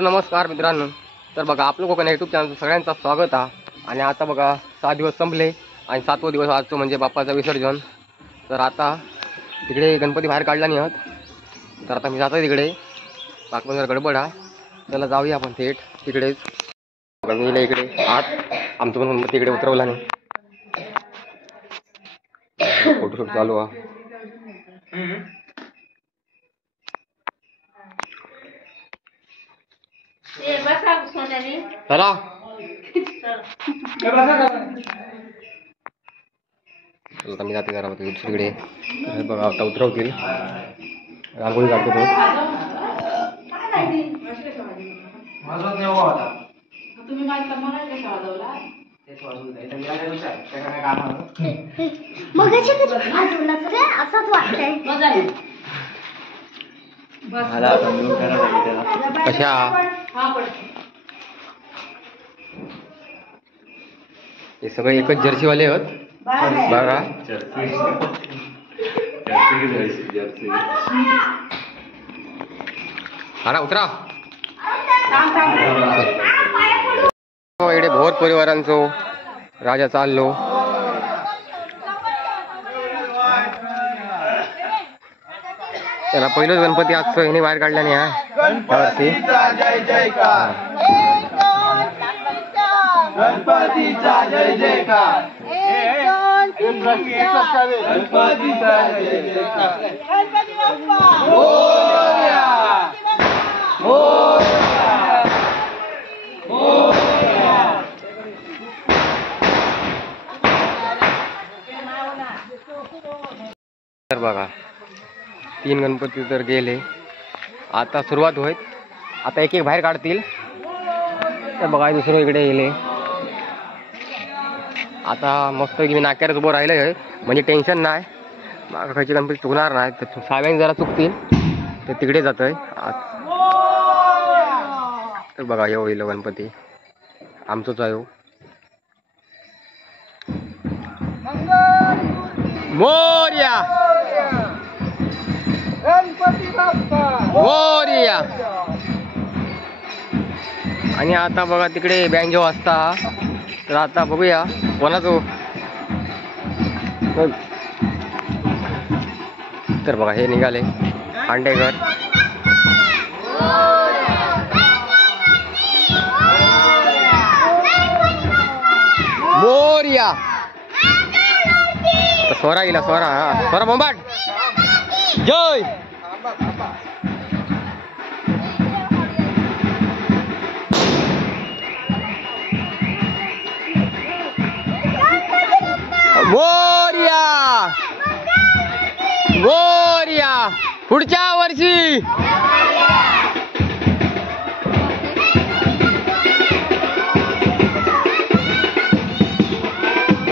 नमस्कार मित्रांनो, तर बघा आपलं कोकण यूट्यूब चॅनल सगळ्यांचं स्वागत आहे. आणि आता बघा 6 दिवस संपले आणि 7वा दिवस आजचं म्हणजे बाप्पाचं विसर्जन. तर आता तिकडे गणपती बाहेर काढला नाही आहोत, तर आता मी जातो तिकडे. बाकी जर गडबड आहे, त्याला जाऊया आपण थेट तिकडेच. मी इकडे आत आमचं पण गणपती इकडे उतरवला नाही, फोटोशूट चालू आहे. चला आता मी जाते घरामध्ये दुसरीकडे. बघा आता उतरवतील, रांगोळी काढतो तो. कशा हे सगळे एकच जर्सीवाले आहेत बघा. हा उतरा. इकडे भोर परिवारांचो राजा चाललो. त्याला पहिलंच गणपती आजचं हिने बाहेर काढल्याने यावरती. गणपतीचा जय जयकार, गणपतीचा जय जयकार, गणपती बाप्पा मोरया, मोरया, मोरया. तर बघा 3 गणपती तर गेले, आता सुरुवात होईल. आता एक एक बाहेर काढतील. तर बघा दुसरं इकडे गेले. आता मस्त की मी नाक्यावर उभं राहिलं आहे, म्हणजे टेन्शन नाही, मागं खायचे गणपती चुकणार नाही. तर 6 जरा चुकतील तर तिकडे जात आहे आज. तर बघा येऊ येईल गणपती आमचंच आहे. मोरया गणपती बाप्पा मोरया. आणि आता बघा तिकडे बँजो वाजता. तर आता बघूया कोणाचो. तर बघा हे निघाले खांडेकर. मोरया. स्वरा गेला स्वरा. स्वरा बोंबाट जय. मोरया मोरया. पुढच्या वर्षी.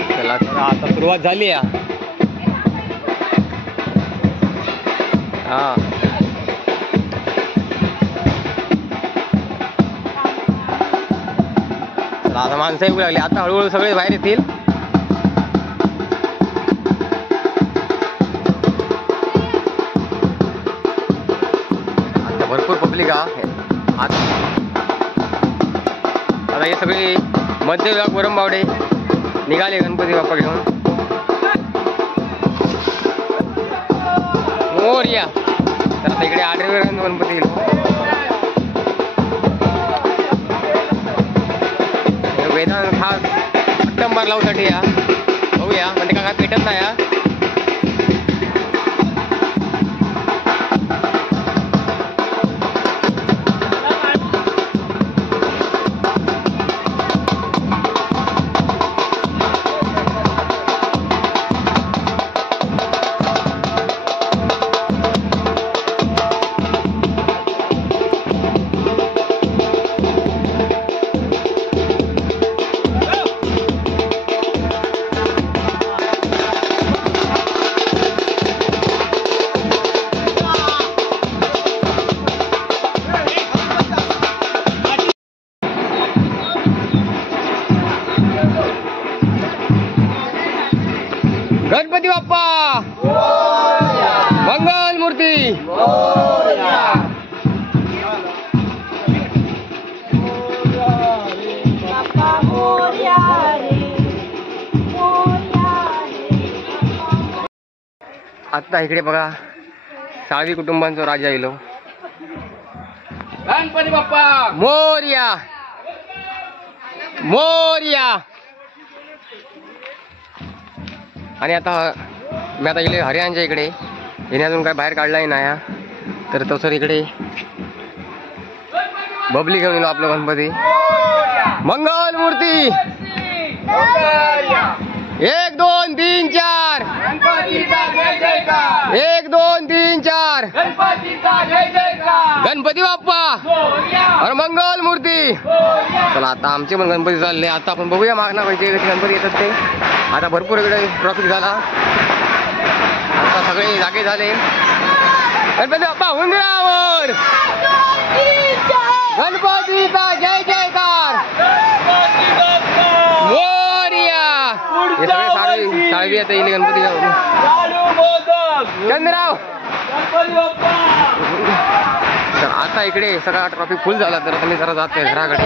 चला आता सुरुवात झाली आहे. हा आता माणसं येऊ लागली. आता हळूहळू सगळे बाहेर येतील. आता भरपूर पब्लिक आहे. आता हे सगळे मध्य विभाग वरंबावडे निघाले गणपती बाप्पा घेऊन. मोरया. तर आता इकडे आडवे गणपती वेदांत खास सप्टेंबर लावसाठी या. बघूया म्हणजे काय पेटत नाही या. गणपती बाप्पा मंगल मूर्ती. आता इकडे बघा साळवी कुटुंबांचा राजा येलो. गणपती बाप्पा मोरया मोरया. आणि आता मी आता गेले हरियाणच्या इकडे, याने अजून काय बाहेर काढलाही नाही. तर तसं इकडे बबली घेऊन येलो आपलं गणपती. मंगल मूर्ती 1 2 3 4. गणपतीचा जय जयकार 1 2 3 4. गणपतीचा जय जयकार गणपती बाप्पा मोरया और मंगल मूर्ती. मोरया. चला आता आमचे पण गणपती चालले. आता आपण बघूया मागणं पाहिजे कसे गणपती येतात ते. आता भरपूर इकडे ट्रॉफिक झाला. आता सगळे जागे झाले. गणपती बाप्पा उंदरावर गणपतीचा जय जयकार मोरया. हे सगळे साळवी आता येईल गणपती लाडू मोदक चंद्रराव. गणपती बाप्पा. तर आता इकडे सगळा ट्रॉफिक फुल झाला. तर तुम्ही जरा जाते घराकडे.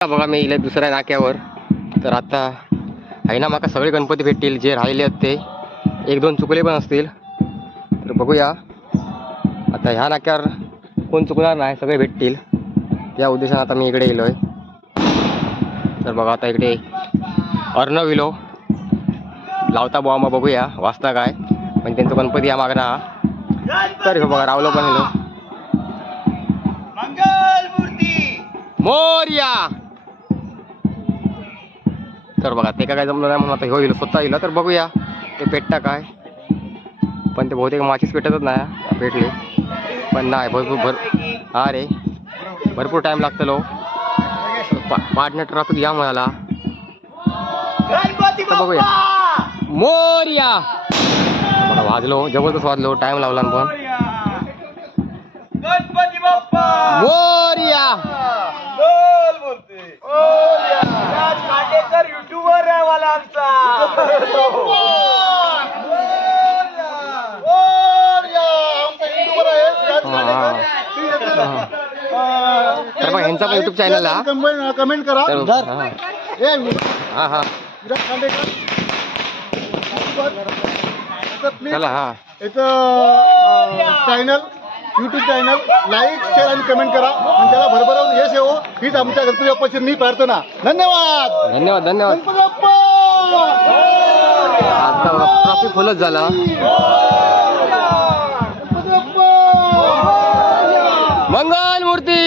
बघा मी इले दुसऱ्या नाक्यावर. तर आता आहे ना माका सगळे गणपती भेटतील जे राहिले आहेत ते. 1 2 चुकले पण असतील. तर बघूया आता ह्या नाक्यावर कोण चुकणार नाही, सगळे भेटतील या उद्देशाने आता मी इकडे येलोय. तर बघा आता इकडे अर्णव इलो लावता बॉम्ब. बघूया वाचता काय म्हणजे त्यांचा गणपती या मागणा. तर हे बघा रावलो पण इलो. मंगल मूर्ती मोरया. तर बघा ते काय जमलं नाही म्हणून आता हो येलो स्वतः येलो. तर बघूया ते पेटता काय. पण ते बहुतेक माचीच पेटतच नाही. पेटले पण नाही भरपूर हा रे भरपूर टाइम लागतलो. पाटणं ट्रॅफिक जाम झाला. गणपती तर बघूया मोरया. बघा वाजलो जबरदस्त वाजलो. टाइम लावला पण. गणपती बाप्पा मोरया. मंगल मूर्ती मोरया. राज खांडेकर युट्यूबर आहे वाला आमचा. तर मग यांचा पण युट्यूब चॅनल हा. कमेंट करा. तर हा हा विराट खांडेकर चला हा channel YouTube channel like share आणि कमेंट करा आणि त्याला भरभरावून यश येवो हीच आमच्या गणपती बाप्पाची मी प्रार्थना. धन्यवाद धन्यवाद धन्यवाद. गणपती बाप्पा. आता बघा ट्रॉफिक फुलच झाला. गणपती बाप्पा. मंगल मूर्ती.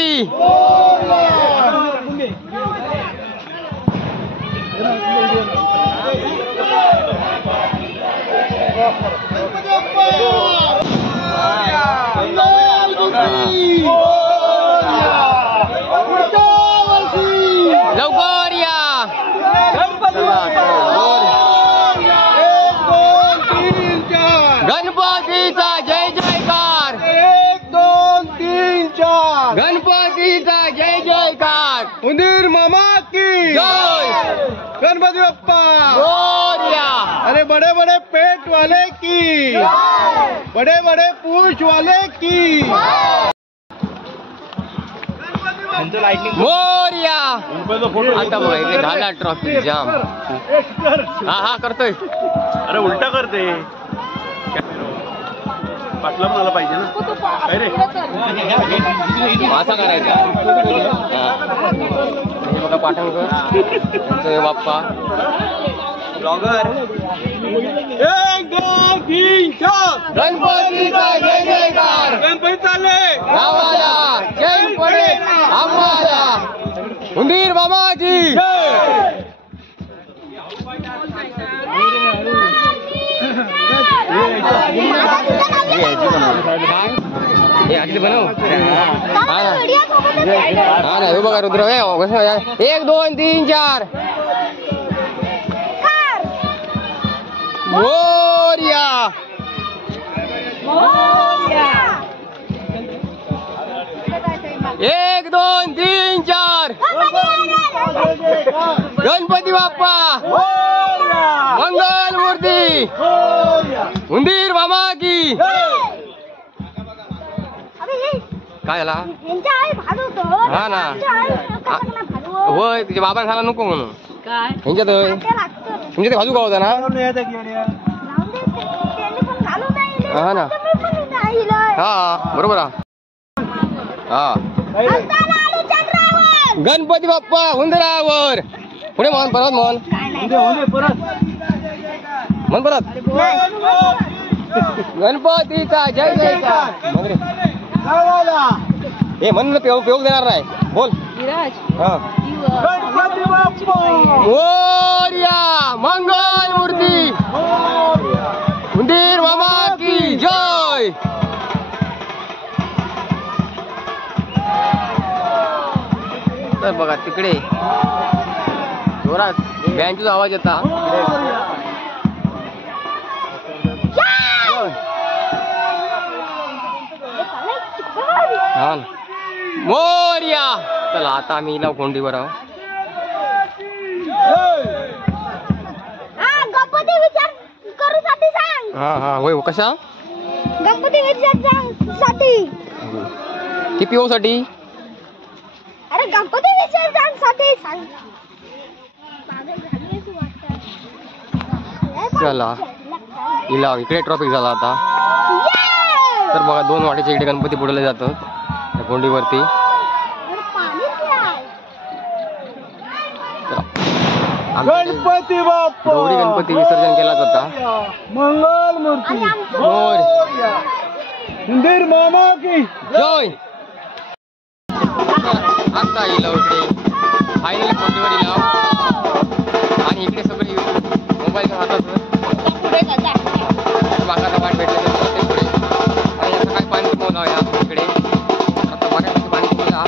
लवकर या. गणपतीचा जय जयकार. 1 2 3 4. गणपतीचा जय जयकार. उंदीर मामा की जय. गणपती बाप्पा. मोरया. अरे बड़े बड़े पेट वाले की बड़े बड़े पूछ वाले की. मोरया. आता बघा इकडे झाला ट्रॉफिक जाम. हा हा करतोय. अरे उलटा करते. पाटला मला पाहिजे ना. अरे असा करायचा. हे बघा पाटणकर त्यांचं बाप्पा ब्लॉगर. 1 2 3 4. गणपतीचा जय जयकार. गणपती चालले गावाला जय पडे आम्हाला. उंदीर मामाची आजी बनव. हा ना हे बघा रुद्र 1 2 3 4. मोरया. एक 2 3 4. गणपती बाप्पा. मंगल मूर्ती. उंदीर मामा की. काय झाला. हा ना होय तुझ्या बाबाने सांगा नको म्हणून. काय ह्यांच्यात होय तुमच्या ते बाजू का होता ना हा ना हा बरोबर हा गणपती बाप्पा उंदरावर पुढे म्हण परत म्हण परत गणपतीचा जय जयकार म्हण रे हे म्हणून पेव देणार नाही बोल हा मोरया मंगल मूर्ती उंदीर मामा की जय. तर बघा तिकडे जोरात बँडचा आवाज येता हा मोरया. चला आता आम्ही इला कोंडीवर आहोत. हा हा होय कशा गणपती विसर्जनासाठी TPO साठी अरे गणपती विसर्जनासाठी चला इला इकडे ट्रॉफिक झाला आता. तर बघा 2 वाटेच्या इकडे गणपती बुडवले जातात कोंडीवरती. गणपती बाप्पा गौरी गणपती विसर्जन केला जाता. मंगल मूर्ती मोर उंदीर मामा की जय. आता इला इकडे फायनल कोंडीवर इला आणि इकडे सगळे मोबाईलच्या हातात मागाचा वाट भेटले तर पुढे आणि असं काय पाणी तुम्हाला या इकडे आता बघायसाठी पाणी तुम्हाला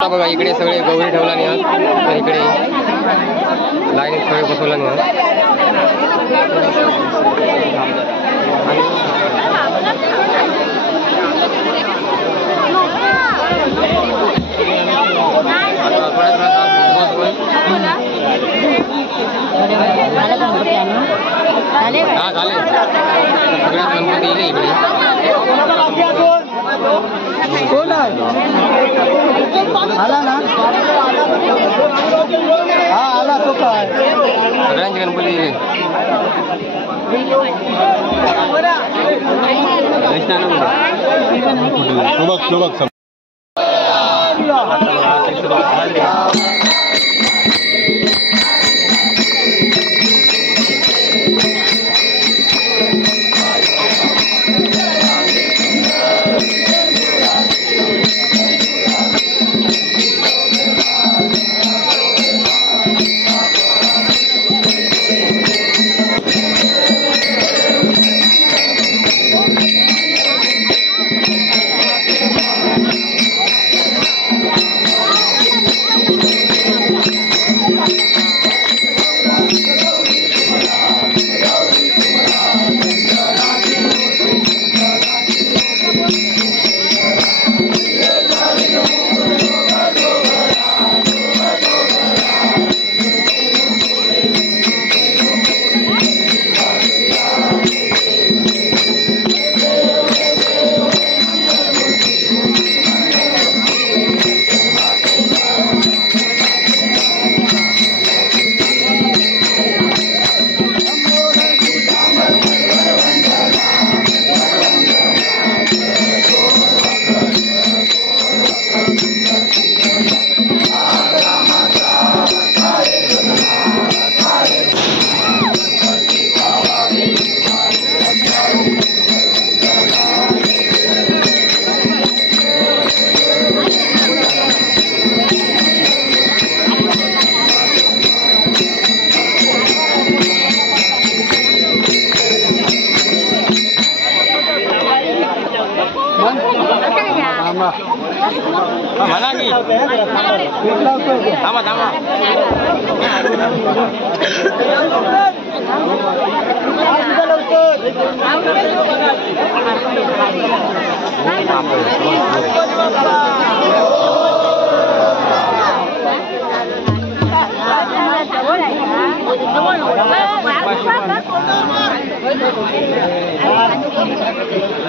बघा इकडे सगळे गौरी ठेवला नाही तर इकडे लाईन सगळे बसवला नाही झाले सगळ्या गणपती इकडे कोण आहे आला ना हा आला तो काय सगळ्यांचे गणपती बघ म्हणा की थांबा थांबा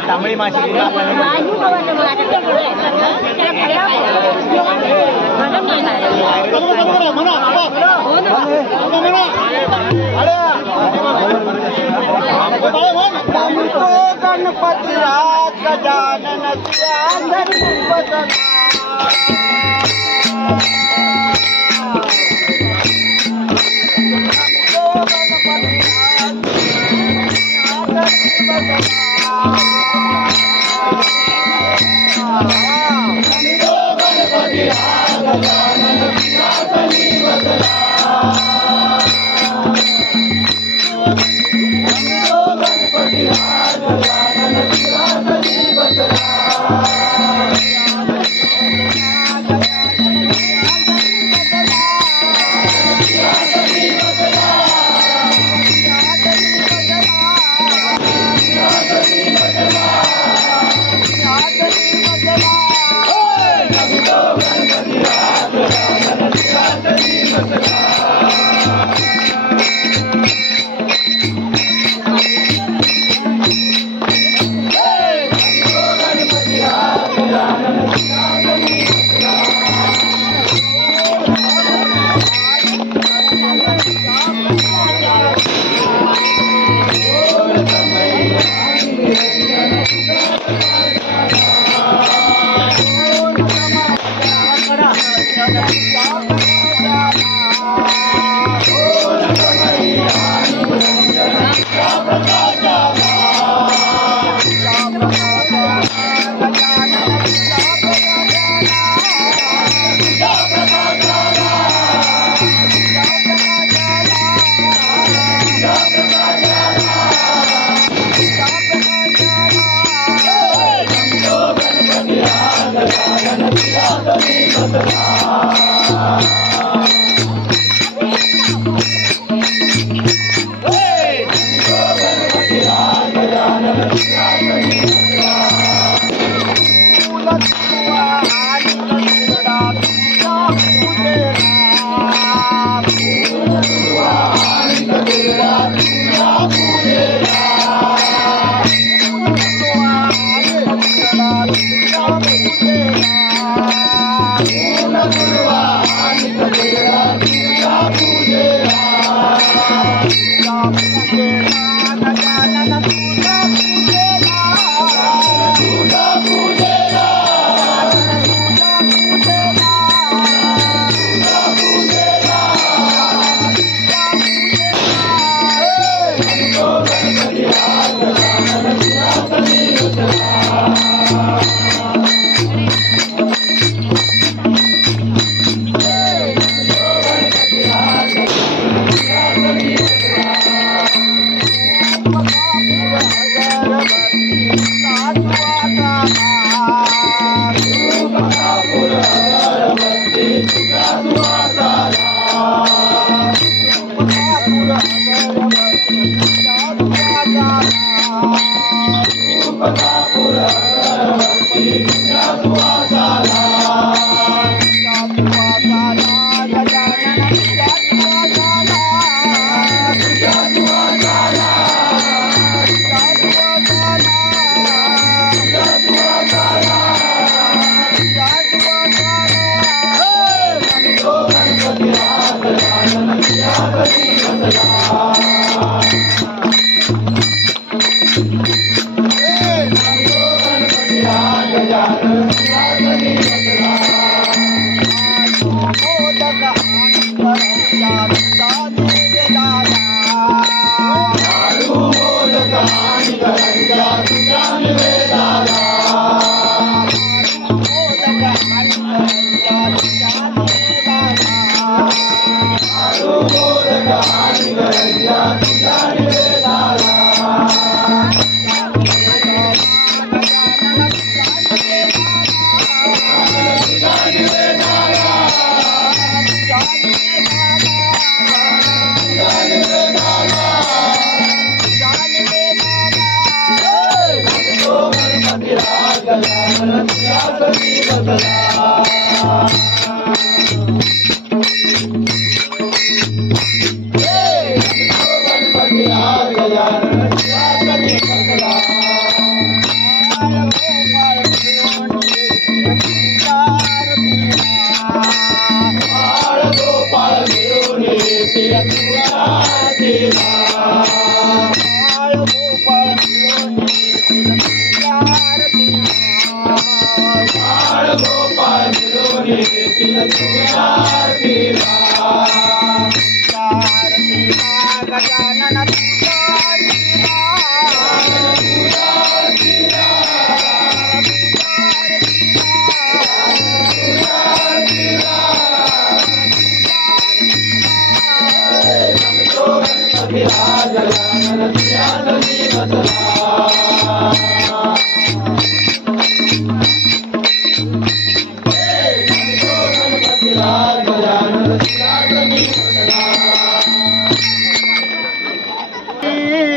तांबडी माशी गणपती गजानन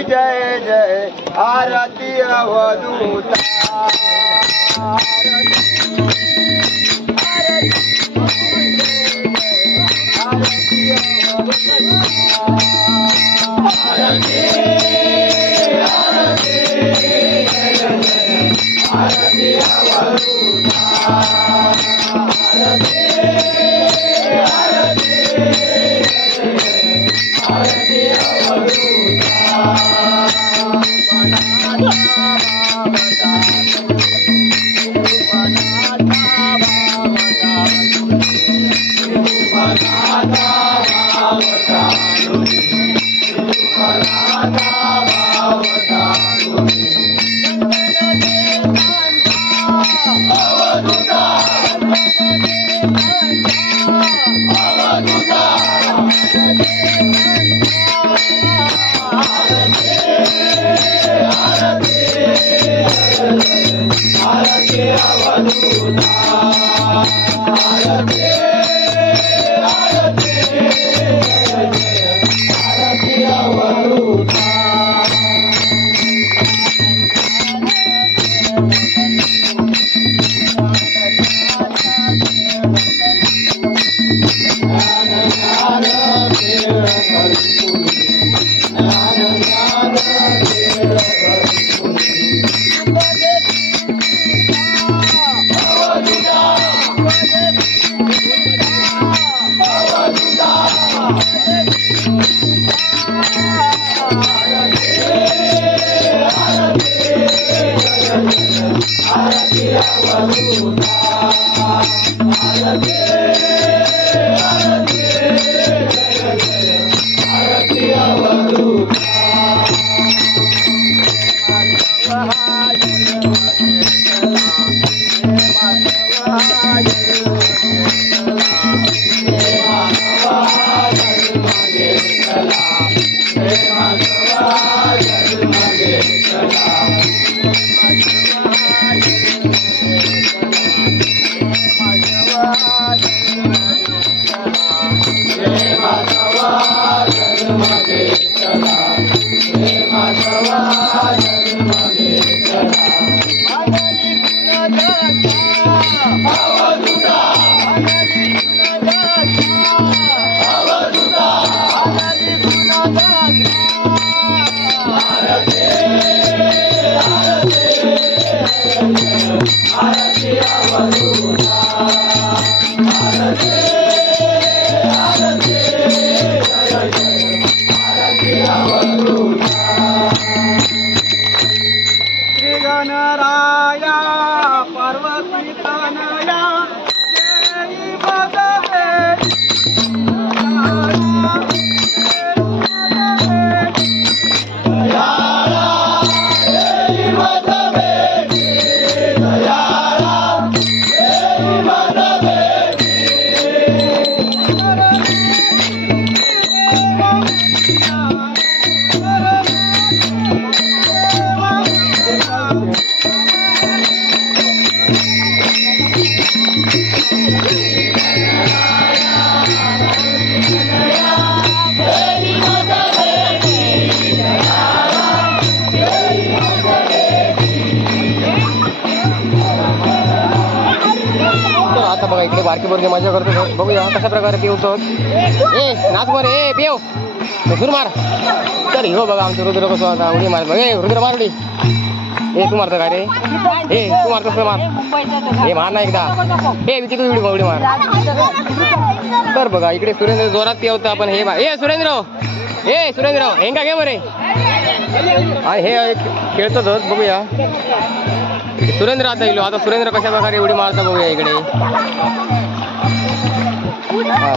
जय जय आरती अवधूता Hare गणराया पार्वती तनया देवी बदवे आता बघा इकडे बारकी बोरगे मजा करतो. बघूया कशा प्रकारे पिवतो. नाच बर पिव सुरू मार. तर हो बघा आमचं रुद्र कसं आता उडी मार. बघ रुद्र मार उडी. तू मारतो का रे? तू मारतोस का? मार मार ना एकदा. विकी तू उडी मार. तर बघा इकडे सुरेंद्र जोरात पिवतो आपण. हे सुरेंद्र हेंगा घे बरे. आणि हे खेळतोच. बघूया सुरेंद्र आता येलो. आता सुरेंद्र कशा प्रकारे उडी मारता बघूया इकडे.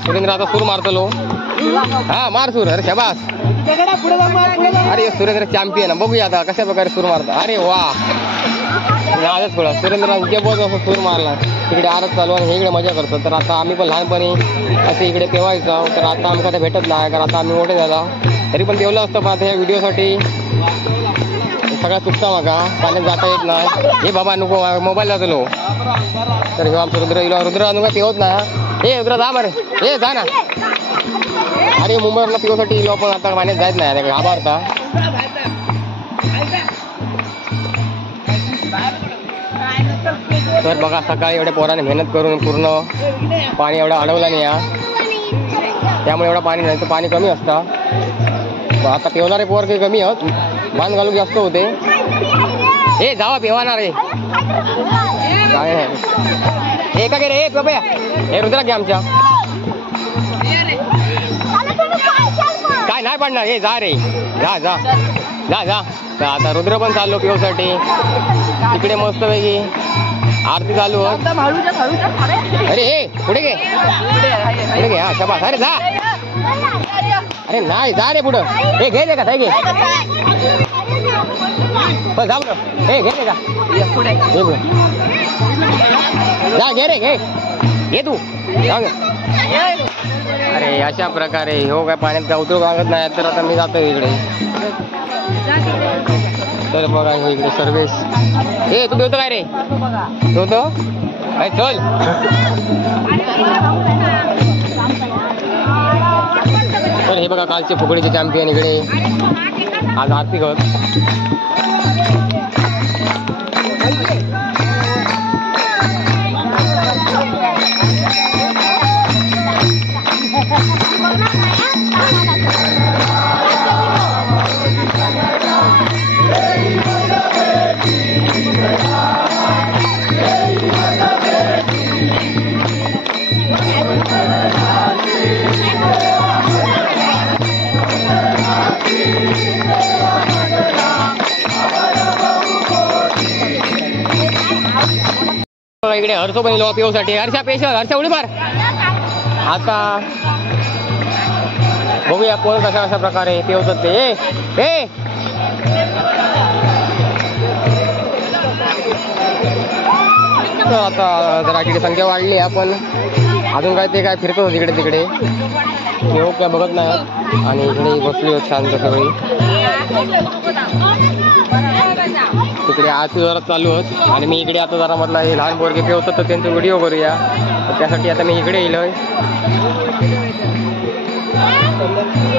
सुरेंद्र आता सूर मारतो. हा मार सूर. अरे शाबास. अरे सुरेंद्र चॅम्पियन. बघूया आता कशा प्रकारे सूर मारता. अरे वा आजच थोडा सुरेंद्र बहुत असं सूर मारला. तिकडे आरच चालू आणि हे इकडे मजा करतो. तर आता आम्ही पण लहानपणी असे इकडे पेवायचो. तर आता आमचं आता भेटत नाही कारण आता आम्ही मोठे झाला. तरी पण पेवलं असतं. पण आता ह्या व्हिडिओसाठी सगळ्या चुकता मागा पाण्यात जाता येत नाही. हे बाबा नको मोबाईल जातलो. तर हे आमचं रुद्र नुका पिवत ना. रुद्र जा बरे. जा ना. अरे मुंबईला पिवसाठी इलो पण आता पाण्यात जायत नाही. घाबरता. तर बघा सकाळी एवढ्या पोराने मेहनत करून पूर्ण पाणी एवढा अडवला नाही या. त्यामुळे एवढं पाणी नाही तर पाणी कमी असतं. आता पिवणारे पोर काही कमी आहोत. मान घालून जास्त होते. जावा पिवाणार रे काय नाही. का गे रे बाबा. रुद्रा घे आमच्या. काय नाही पडणार. जा रे जा जा जा जा. आता रुद्र पण चाललो पिवसाठी. तिकडे मस्त पैकी आरती चालू. अरे पुढे घे पुढे घे. हा शबास. अरे जा. अरे नाही जा रे पुढं. घे दे का घे बस जा पुढं. घे दे का पुढे जा. घे रे घे तू. अरे अशा प्रकारे हो काय पाण्यात काय उतरू लागत नाही. तर आता मी जातो इकडे. तर बघा इकडे सर्वेस. तू देवतो काय रे? देवतो काय चल. तर हे बघा कालचे फुगडीचे चॅम्पियन इकडे. आज आरती करत. इकडे हर्षो पण येलो पेवसाठी. हर्षा पेशल, हर्षा उडी मार. आता बघूया कोण कशा कशा प्रकारे पेवतात ते. ए आता जरा इकडे संख्या वाढली आपण अजून काय ते काय फिरत होत इकडे तिकडे येऊ काय बघत नाही. आणि इकडे बसली होत शांत सगळी. तिकडे आरती जरा चालू होत आणि मी इकडे आता जरा म्हटलं हे लहान पोरगे पेवतात तर त्यांचा व्हिडिओ करूया. त्यासाठी आता मी इकडे येलोय.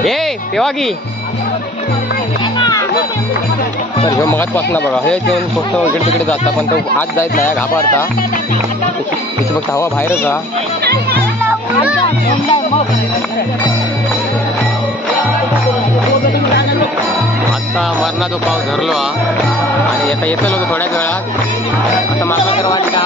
ए पेवा की तर ह्यो मगाचपासून बघा हे जेवण फक्त इकडे तिकडे जाता पण तो आज जायत नाही घाबरता. तिथे फक्त हवा बाहेरच हा. आता मरणाचा पाऊस धरलो हा आणि आता येतो लोक थोड्याच वेळात. आता मागं तर वाटता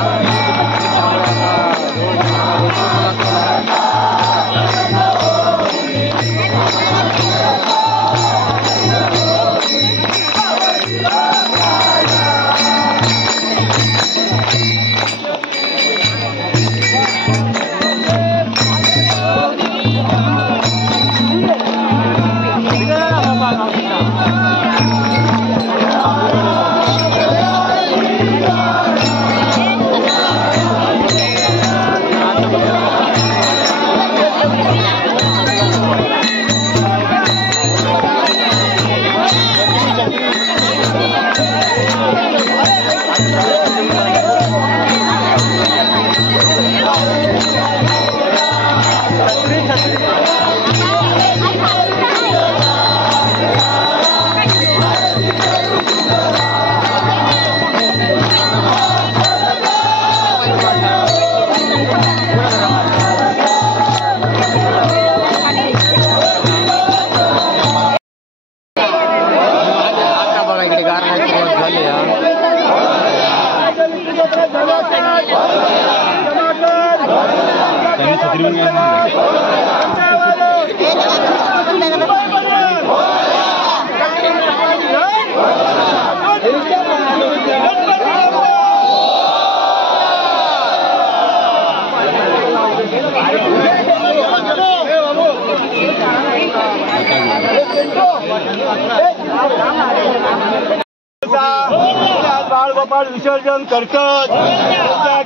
बाळगोपाळ विसर्जन करतात.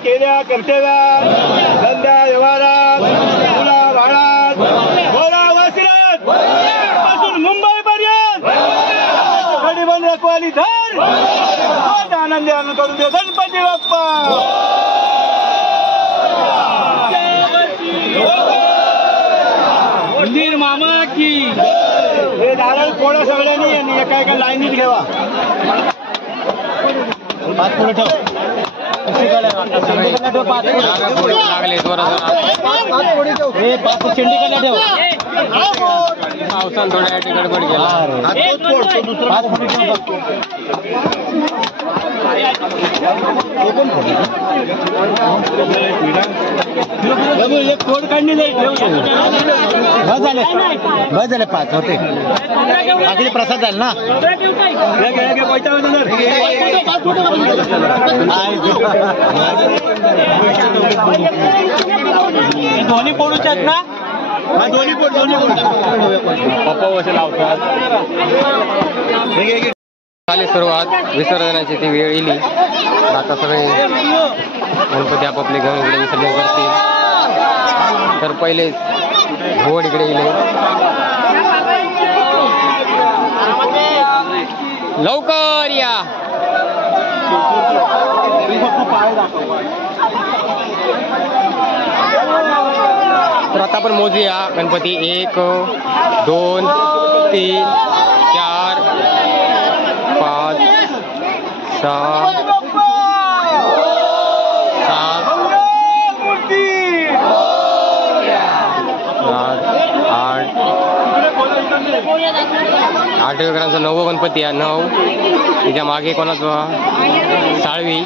केल्या कर्तव्यात धंद्या व्यवहारात मुला बाळात बोला वस्त्रात पासून मुंबई पर्यंत गडीबंद रखवाली धर आनंदी आनंद करून दे गणपती बाप्पा. मंदिर मामा की हे नारळ फोडा सगळ्यांनी आणि एका एका लाईनीत ठेवा. पाच पुढे ठेव. लागले पाच शेंडीकडे ठेव. पावसान थोड्या गडबड गेला. एक कोड काढणी नाही बस झाले पाच होते बाकी प्रसाद झाले ना. दोन्ही पोडूचे आहेत ना. दोन्ही पोड पप्पा वसे लावतात. झाली सुरुवात विसर्जनाची ती वेळ येईल. आता सगळे गणपती आपापले घेऊन इकडे विसर्जन करतील. तर पहिले घोड इकडे येईल. लवकर या. तर आता आपण मोजूया गणपती. 1 2 3 4 5 6 7 8 वेकरांचा 9 गणपती आहे. 9 त्याच्या मागे कोणाचा साळवी.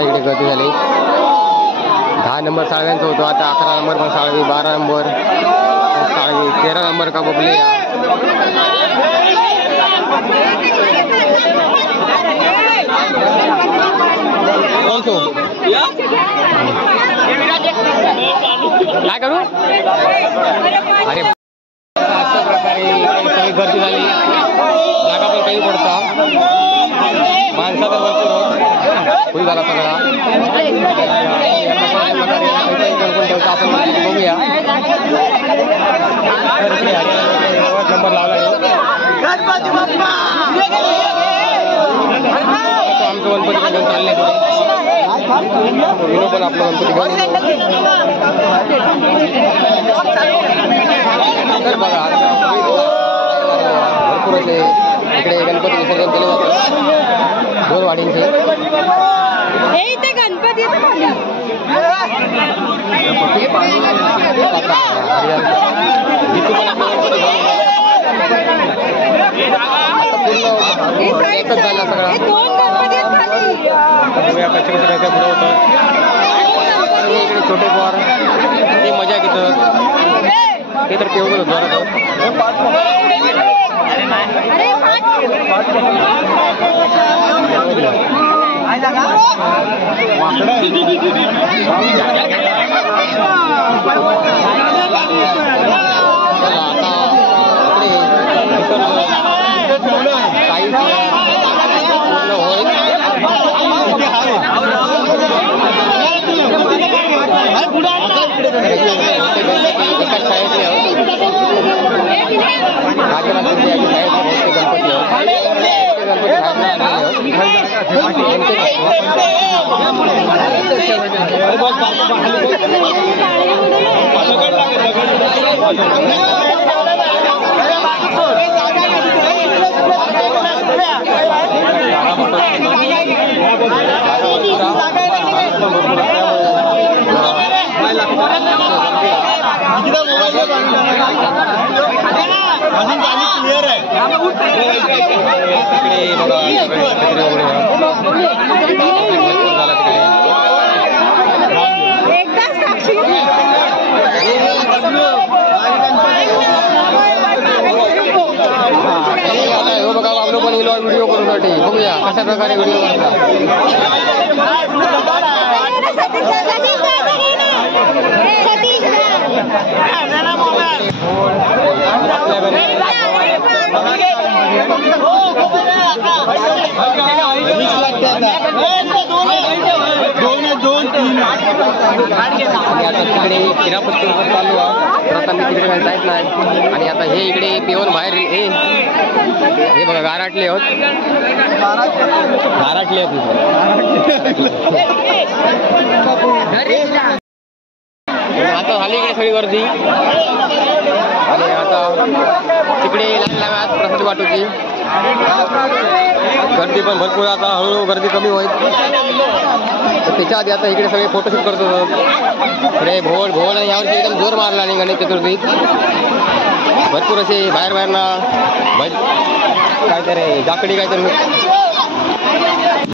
आता इकडे गर्दी झाली. 10 नंबर साळव्यांचं होतं, आता 11 नंबर पण साळवी, 12 नंबर साळवी, 13 नंबर का बबले. काय करू अरे अशा प्रकारे सगळी गर्दी झाली. जागा पण कमी पडता, माणसा तर भरपूर फुल झाला सगळा. आपण बघूया नंबर लावला आमचं गणपती पण घेऊन चालले विनो पण आपलं गणपती घेऊन. तर बघा भरपूर असे इकडे गणपती विसर्जन केले जातं दोन वाडींचे. गणपती एकच झाला सगळा. कसे कसं काय काय पुढं होतं इकडे छोटे पोर ते मजा घेतात ते तर केवढं होतं व्हिडिओ करूसाठी बघूया कशा प्रकारे व्हिडिओ करतात. आता तिकडे किरापत्ती चालू आहे तर आता मी तिकडे जायच नाही. आणि आता हे इकडे पिऊन बाहेर हे बघा गाराटले आहोत आता झाली इकडे सगळी गर्दी. आणि आता तिकडे लांब प्रसाद वाटूची गर्दी पण भरपूर. आता हळूहळू गर्दी कमी होईल. त्याच्या आधी आता इकडे सगळे फोटोशूट करत होतो. अरे भोळ आणि यावर्षी एकदम जोर मारला आणि गणेश चतुर्थीत भरपूर असे बाहेर ना काहीतरी जाकडी काहीतरी